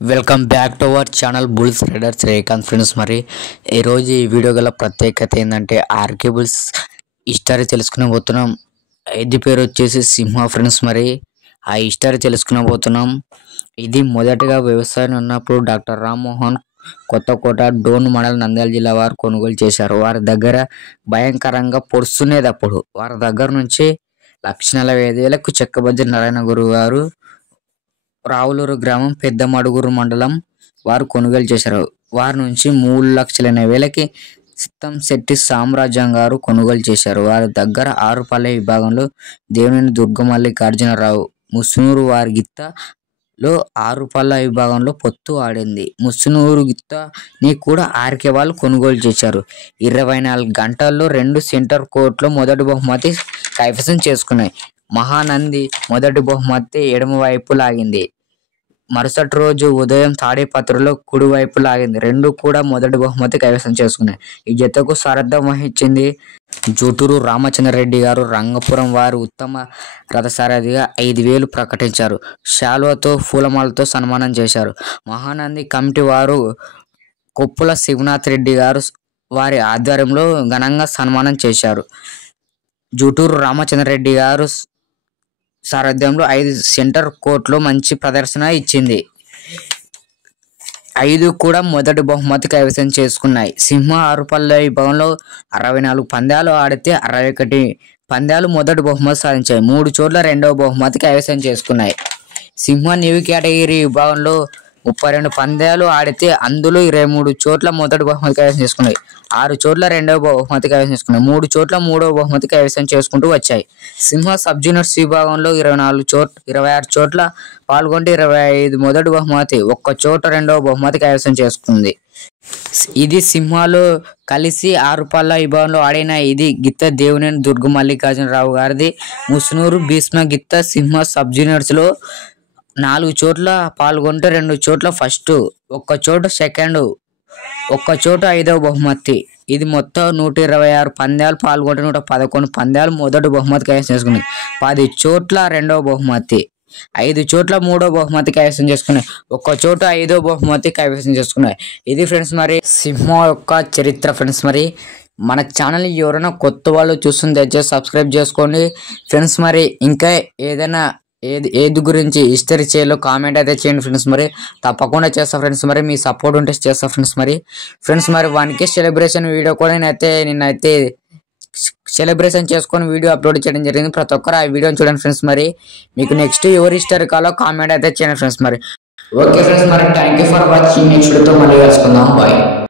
Welcome back to our channel bulls riders రేఖాంత్ friends. మరి ఈరోజు ఈ వీడియో గల ప్రత్యేకత ఏంటంటే ఆర్కే బుల్స్ హిస్టరీ తెలుసుకునే పోతున్నాం. ఇది పేరు వచ్చేసి సింహ ఫ్రెండ్స్. మరి ఆ హిస్టరీ తెలుసుకునే పోతున్నాం. ఇది మొదటగా వ్యవసాయం ఉన్నప్పుడు డాక్టర్ రామ్మోహన్ కొత్తకోట డోన్ మండల్ నంద్యాల జిల్లా వారు కొనుగోలు చేశారు. వారి దగ్గర భయంకరంగా పొడుస్తునేది. అప్పుడు వారి దగ్గర నుంచి 1,40,000కు చెక్కబద్ది నారాయణ గురువు గారు రావులూరు గ్రామం పెద్దమడుగురు మండలం వారు కొనుగోలు చేశారు. వారి నుంచి 3,80,000కి సిత్తంశెట్టి సామ్రాజ్యం గారు కొనుగోలు చేశారు. వారి దగ్గర ఆరుపల్లె విభాగంలో దేవుని దుర్గమల్లికార్జునరావు ముసునూరు వారి గిత్తలో ఆరుపల్లె విభాగంలో పొత్తు ఆడింది. ముసునూరు గిత్తని కూడా ఆర్కే వాళ్ళు కొనుగోలు చేశారు. 24 గంటల్లో 2 సెంటర్ కోర్టులో మొదటి బహుమతి కైవసం చేసుకున్నాయి. మహానంది మొదటి బహుమతి ఎడమవైపు లాగింది. మరుసటి రోజు ఉదయం తాడిపత్రిలో కుడివైపు లాగింది. 2 కూడా మొదటి బహుమతి కైవసం చేసుకున్నాయి. ఈ జతకు సారథ్యం వహించింది జూటూరు రామచంద్రరెడ్డి గారు. రంగపురం వారు ఉత్తమ రథసారథిగా 5,000 ప్రకటించారు. శాల్వతో పూలమాలతో సన్మానం చేశారు. మహానంది కమిటీ వారు కొప్పుల శివనాథ్ రెడ్డి గారు వారి ఆధ్వర్యంలో ఘనంగా సన్మానం చేశారు. జూటూరు రామచంద్రరెడ్డి గారు సారథ్యంలో 5 సెంటర్ కోర్టులో మంచి ప్రదర్శన ఇచ్చింది. 5 కూడా మొదటి బహుమతి కైవసం చేసుకున్నాయి. సింహ ఆరుపల్లె విభాగంలో 64 పందాలు ఆడితే 61 పందాలు మొదటి బహుమతి సాధించాయి. 3 చోట్ల రెండవ బహుమతి కైవసం చేసుకున్నాయి. సింహ న్యూ కేటగిరీ విభాగంలో 32 పందాలు ఆడితే అందులో 23 చోట్ల మొదటి బహుమతి కైవసం చేసుకున్నాయి. 6 చోట్ల రెండవ బహుమతి కైవసం చేసుకున్నాయి. 3 చోట్ల మూడవ బహుమతి కైవసం చేసుకుంటూ వచ్చాయి. సింహ సబ్ జూనియర్స్ విభాగంలో 26 చోట్ల పాల్గొంటే 25 మొదటి బహుమతి, 1 చోట రెండవ బహుమతి కైవసం చేసుకుంది. ఇది సింహాలు కలిసి ఆరుపల్ల విభాగంలో ఆడిన ఇది గిత్త దేవునేని దుర్గమల్లికార్జునరావు గారిది. ముసునూరు భీష్మ గిత్త సింహ సబ్ జూనియర్స్ లో 4 చోట్ల పాల్గొంటే 2 చోట్ల ఫస్ట్, 1 చోట సెకండ్, 1 చోట 5వ బహుమతి. ఇది మొత్తం 126 పందాలు పాల్గొంటే 111 పందాలు మొదటి బహుమతి కైవసం చేసుకున్నాయి. 10 చోట్ల రెండవ బహుమతి, 5 చోట్ల మూడవ బహుమతి కైవసం చేసుకున్నాయి. 1 చోట 5వ బహుమతి కైవసం చేసుకున్నాయి. ఇది ఫ్రెండ్స్ మరి సింహ యొక్క చరిత్ర ఫ్రెండ్స్. మరి మన ఛానల్ ఎవరైనా కొత్త వాళ్ళు చూస్తుంది దయచేసి సబ్స్క్రైబ్ చేసుకోండి ఫ్రెండ్స్. మరి ఇంకా ఏదైనా ఏది గురించి హిస్టరీ చేయాలో కామెంట్ అయితే చేయండి ఫ్రెండ్స్. మరి తప్పకుండా చేస్తా ఫ్రెండ్స్. మరి మీ సపోర్ట్ ఉంటే చేస్తా ఫ్రెండ్స్. మరి మరి 1K సెలబ్రేషన్ వీడియో కూడా నిన్నైతే సెలబ్రేషన్ చేసుకొని వీడియో అప్లోడ్ చేయడం జరిగింది. ప్రతి ఒక్కరు ఆ వీడియోని చూడండి ఫ్రెండ్స్. మరి మీకు నెక్స్ట్ ఎవరి హిస్టరీ కాలో కామెంట్ అయితే చేయండి ఫ్రెండ్స్. మరి ఓకే ఫ్రెండ్స్, మరి thank you for watching. Next వీడియోతో మళ్ళీ కలుసుకుందాం. బాయ్.